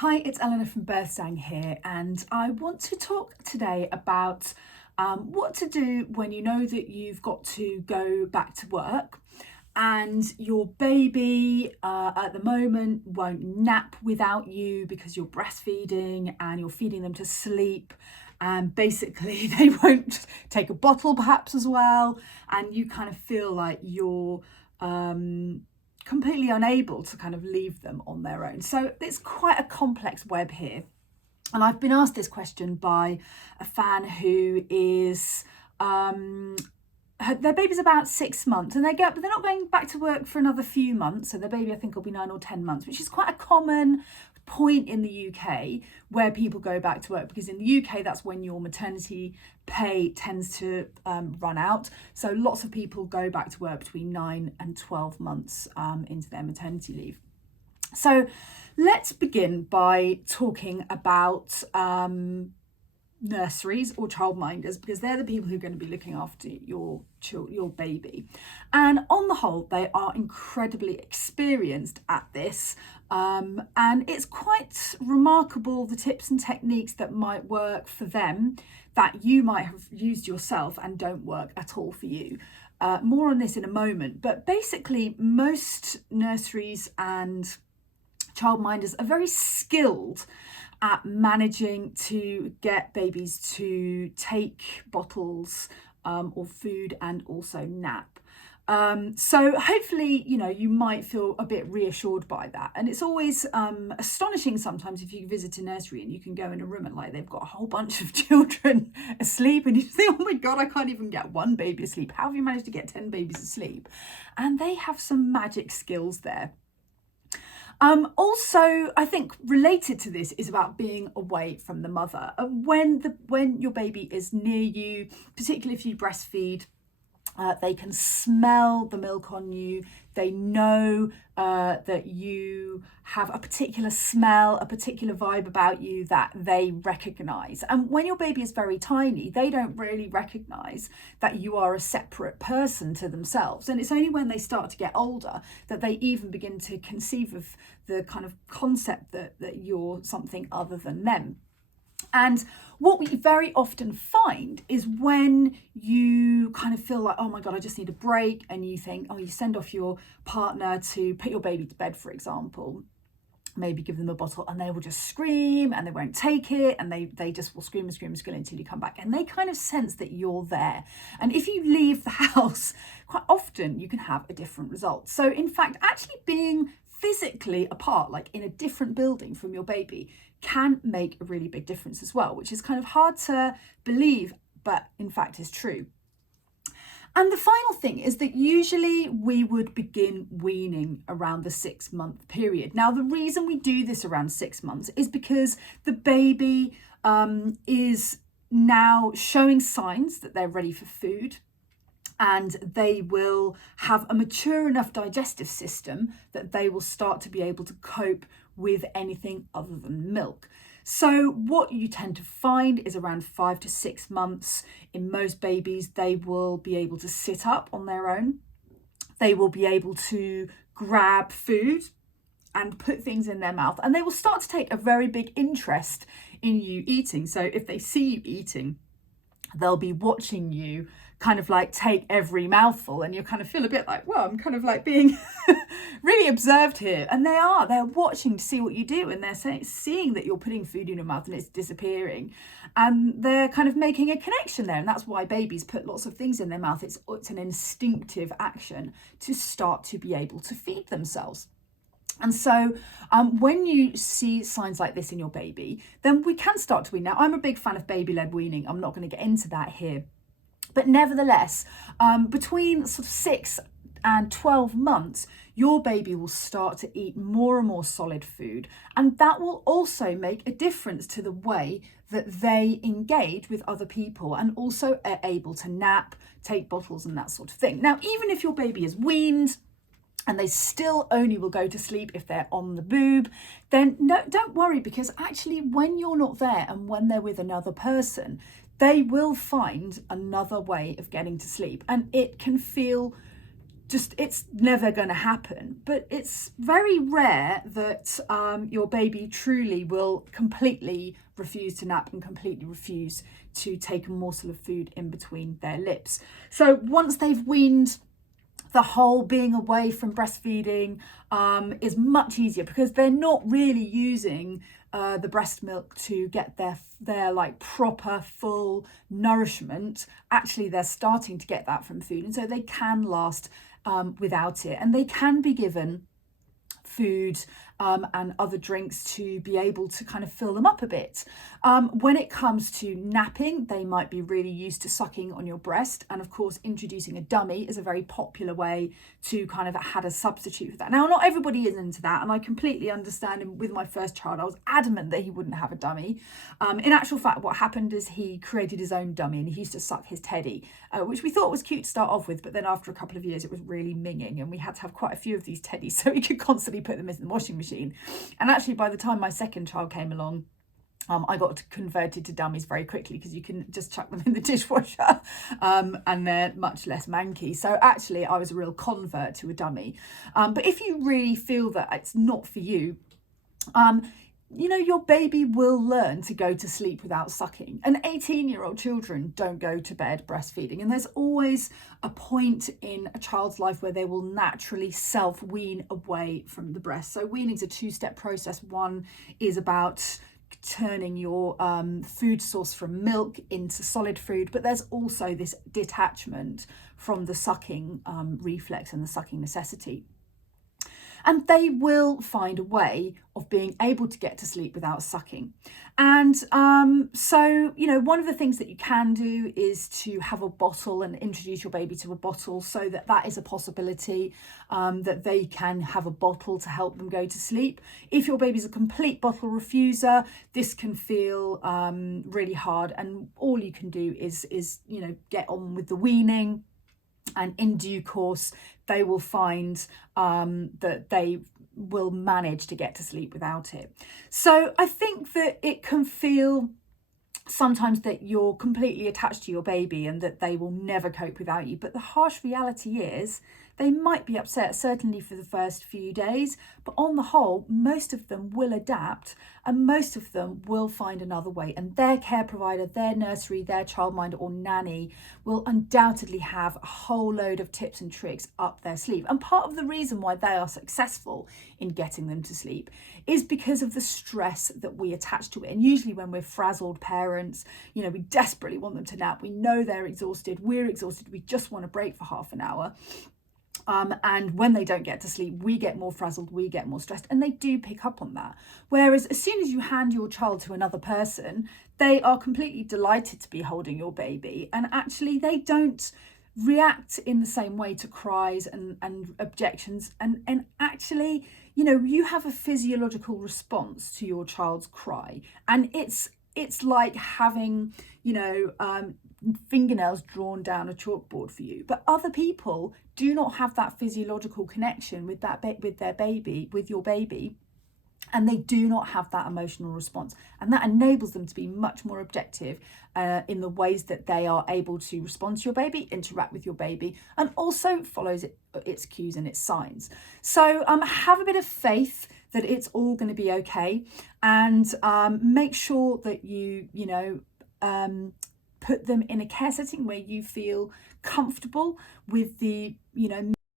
Hi, it's Eleanor from Birthstang here, and I want to talk today about what to do when you know that you've got to go back to work and your baby at the moment won't nap without you because you're breastfeeding and you're feeding them to sleep. And basically, they won't take a bottle, perhaps, as well, and you kind of feel like you're completely unable to kind of leave them on their own. So it's quite a complex web here. And I've been asked this question by a fan who is their baby's about 6 months, and but they're not going back to work for another few months. So their baby, I think, will be 9 or 10 months, which is quite a common point in the UK where people go back to work, because in the UK that's when your maternity pay tends to run out. So lots of people go back to work between 9 and 12 months into their maternity leave. So let's begin by talking about nurseries or childminders, because they're the people who are going to be looking after your baby, and on the whole they are incredibly experienced at this, and it's quite remarkable the tips and techniques that might work for them that you might have used yourself and don't work at all for you. More on this in a moment, but basically most nurseries and childminders are very skilled at managing to get babies to take bottles or food and also nap. So hopefully, you might feel a bit reassured by that. And it's always astonishing sometimes if you visit a nursery and you can go in a room and they've got a whole bunch of children asleep, and you think, oh my God, I can't even get one baby asleep. How have you managed to get 10 babies asleep? And they have some magic skills there. Also, I think related to this is about being away from the mother. When your baby is near you, particularly if you breastfeed, they can smell the milk on you. They know that you have a particular smell, a particular vibe about you that they recognise. And when your baby is very tiny, they don't really recognise that you are a separate person to themselves. And it's only when they start to get older that they even begin to conceive of the kind of concept that you're something other than them. And what we very often find is when you kind of feel like, oh my God, I just need a break, and you think, you send off your partner to put your baby to bed, for example, maybe give them a bottle, and they will just scream and they won't take it, and they just will scream and scream and scream until you come back, and they kind of sense that you're there. And if you leave the house, quite often you can have a different result. So in fact, actually being physically apart, like in a different building from your baby, can make a really big difference as well, which is kind of hard to believe, but in fact is true. And the final thing is that usually we would begin weaning around the 6-month period. Now, the reason we do this around 6 months is because the baby is now showing signs that they're ready for food, and they will have a mature enough digestive system that they will start to be able to cope with anything other than milk. So what you tend to find is around 5 to 6 months, in most babies, they will be able to sit up on their own. They will be able to grab food and put things in their mouth, and they will start to take a very big interest in you eating. So if they see you eating, they'll be watching you kind of like take every mouthful, and you kind of feel a bit like, well, I'm kind of like being really observed here. And they're watching to see what you do, and they're seeing that you're putting food in your mouth and it's disappearing, and they're kind of making a connection there. And that's why babies put lots of things in their mouth. It's an instinctive action to start to be able to feed themselves. And so when you see signs like this in your baby, then we can start to wean. Now, I'm a big fan of baby-led weaning. I'm not going to get into that here. But nevertheless, between sort of 6 and 12 months, your baby will start to eat more and more solid food. And that will also make a difference to the way that they engage with other people, and also are able to nap, take bottles and that sort of thing. Now, even if your baby is weaned and they still only will go to sleep if they're on the boob, then no, don't worry, because actually when you're not there and when they're with another person, they will find another way of getting to sleep. And it can feel it's never going to happen. But it's very rare that your baby truly will completely refuse to nap and completely refuse to take a morsel of food in between their lips. So once they've weaned, the whole being away from breastfeeding is much easier, because they're not really using the breast milk to get their like proper full nourishment. Actually, they're starting to get that from food, and so they can last without it, and they can be given food and other drinks to be able to kind of fill them up a bit. When it comes to napping, they might be really used to sucking on your breast, and of course introducing a dummy is a very popular way to kind of had a substitute for that. Now, not everybody is into that, and I completely understand. And with my first child, I was adamant that he wouldn't have a dummy. In actual fact, what happened is he created his own dummy, and he used to suck his teddy, which we thought was cute to start off with, but then after a couple of years it was really minging, and we had to have quite a few of these teddies so we could constantly put them in the washing machine. And actually, by the time my second child came along, I got converted to dummies very quickly, because you can just chuck them in the dishwasher and they're much less manky. So actually, I was a real convert to a dummy. But if you really feel that it's not for you, your baby will learn to go to sleep without sucking. And 18-year-old children don't go to bed breastfeeding. And there's always a point in a child's life where they will naturally self-wean away from the breast. So weaning is a two-step process. One is about turning your food source from milk into solid food, but there's also this detachment from the sucking reflex and the sucking necessity. And they will find a way of being able to get to sleep without sucking. And so, one of the things that you can do is to have a bottle and introduce your baby to a bottle, so that is a possibility, that they can have a bottle to help them go to sleep. If your baby's a complete bottle refuser, this can feel really hard. And all you can do is get on with the weaning. And in due course, they will find that they will manage to get to sleep without it. So I think that it can feel sometimes that you're completely attached to your baby and that they will never cope without you. But the harsh reality is they might be upset, certainly for the first few days, but on the whole, most of them will adapt, and most of them will find another way. And their care provider, their nursery, their childminder or nanny will undoubtedly have a whole load of tips and tricks up their sleeve. And part of the reason why they are successful in getting them to sleep is because of the stress that we attach to it. And usually when we're frazzled parents, we desperately want them to nap. We know they're exhausted. We're exhausted. We just want a break for half an hour. And when they don't get to sleep, we get more frazzled, we get more stressed, and they do pick up on that. Whereas as soon as you hand your child to another person, they are completely delighted to be holding your baby, and actually they don't react in the same way to cries and objections. And actually, you have a physiological response to your child's cry, and it's like having, fingernails drawn down a chalkboard for you. But other people do not have that physiological connection with your baby, and they do not have that emotional response, and that enables them to be much more objective in the ways that they are able to respond to your baby, interact with your baby, and also follows its cues and its signs. So have a bit of faith that it's all going to be okay, and make sure that you put them in a care setting where you feel comfortable with the